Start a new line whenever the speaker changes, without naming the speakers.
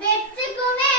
めっちゃごめん